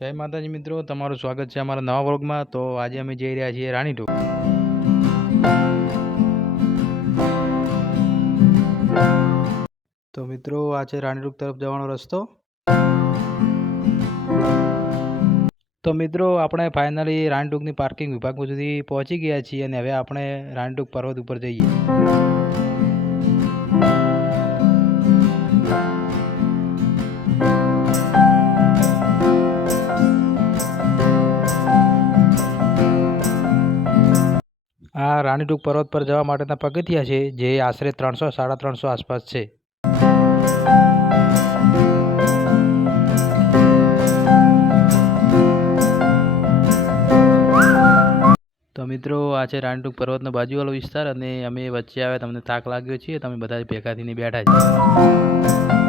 જય માતાજી મિત્રો, તમારું સ્વાગત છે અમારા નવા વર્ગમાં તો આજે અમે જઈ રહ્યા છીએ રાણીટોક તો મિત્રો, આ છે રાણીટોક તરફ જવાનો રસ્તો. તો મિત્રો, આપણે ફાઇનલી રાણીટોકની પાર્કિંગ વિભાગ સુધી પહોંચી ગયા છીએ અને હવે આપણે રાણીટોક પર્વત ઉપર જઈએ. આ રાણીટોક પર્વત પર જવા માટેના પગથિયા છે, જે આશરે ત્રણસો, સાડા ત્રણસો આસપાસ છે. તો મિત્રો, આ છે રાણીટુક પર્વતનો બાજુવાળો વિસ્તાર, અને અમે વચ્ચે આવ્યા, તમને થાક લાગ્યો છીએ તમે બધા ભેગા થઈને બેઠા છીએ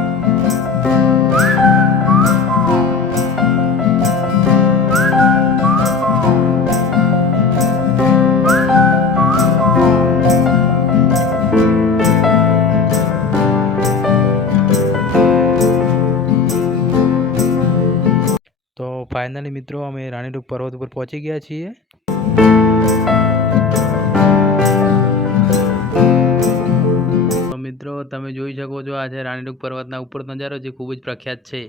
ફાઇનલી મિત્રો અમે રાણીડુક પર્વત ઉપર પહોંચી ગયા છીએ. તો મિત્રો, તમે જોઈ શકો છો આ છે રાણીટોક પર્વતના ઉપરનો નજારો જે ખૂબ જ પ્રખ્યાત છે.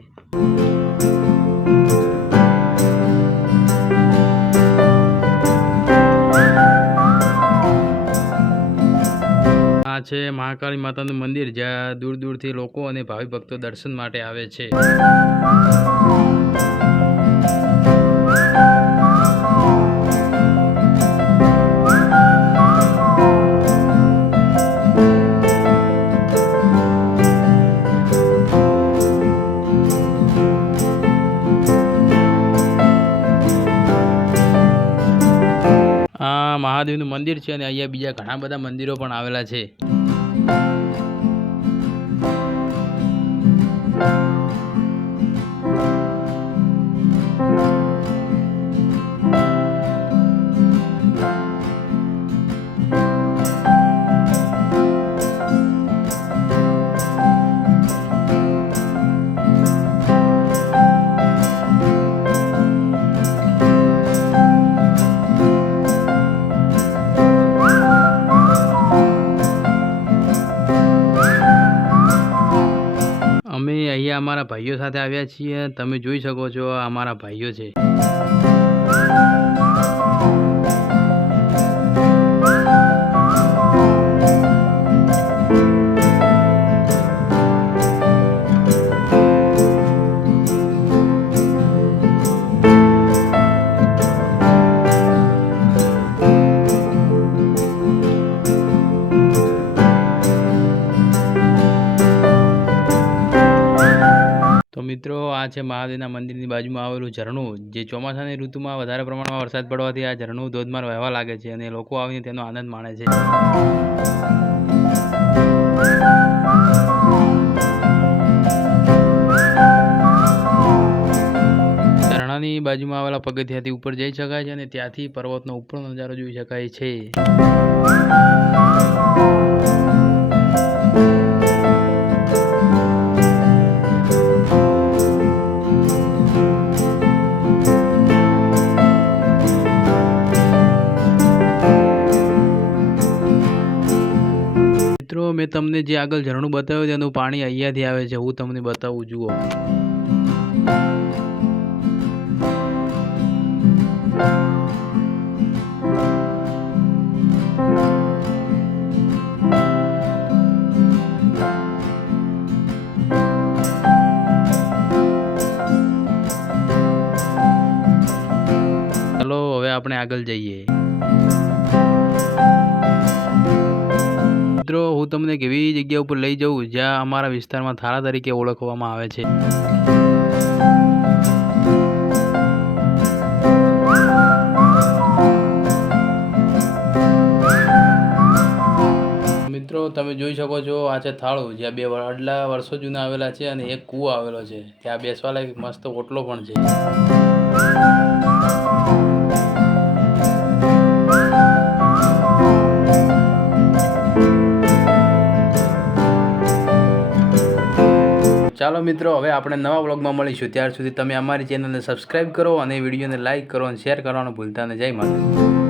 આ છે મહાકાળી માતાનું મંદિર, જ્યાં દૂર દૂરથી લોકો અને ભાવિ ભક્તો દર્શન માટે આવે છે. મહાદેવનું મંદિર છે અને અહીંયા બીજા ઘણા બધા મંદિરો પણ આવેલા છે. અહીંયા અમારા ભાઈઓ સાથે આવ્યા છીએ. તમે જોઈ શકો છો અમારા ભાઈઓ છે. મિત્રો, આ છે મહાદેવના મંદિરની બાજુમાં આવેલું ઝરણું. જે ચોમાસાની ઋતુમાં વધારે પ્રમાણમાં વરસાદ પડવાથી આ ઝરણું ધોધમાર વહેવા લાગે છે અને લોકો આવીને તેનો આનંદ માણે છે. ઝરણાની બાજુમાં આવેલા પગથિયાથી ઉપર જઈ શકાય છે અને ત્યાંથી પર્વતનો ઉપરનો નજારો જોઈ શકાય છે. મેં તમને જે આગળ ઝરણું બતાવ્યું તેનું પાણી અહીંયાથી આવે છે. હું તમને બતાવું, જુઓ. ચાલો, હવે આપણે આગળ જઈએ. મિત્રો, હું તમને એક એવી જગ્યા ઉપર લઈ જાઉં જ્યાં અમારા વિસ્તારમાં થાળા તરીકે ઓળખવામાં આવે છે. મિત્રો, તમે જોઈ શકો છો, આ છે થાળું, જ્યાં બે અડલા વર્ષો જૂના આવેલા છે અને એક કૂવો આવેલો છે. ત્યાં બેસવા લાયક મસ્ત ઓટલો પણ છે. ચાલો મિત્રો, હવે આપણે નવા વ્લોગમાં મળીશું. ત્યાર સુધી તમે અમારી ચેનલને સબસ્ક્રાઈબ કરો અને વિડીયોને લાઇક કરો અને શેર કરવાનું ભૂલતા નહીં. જય માતા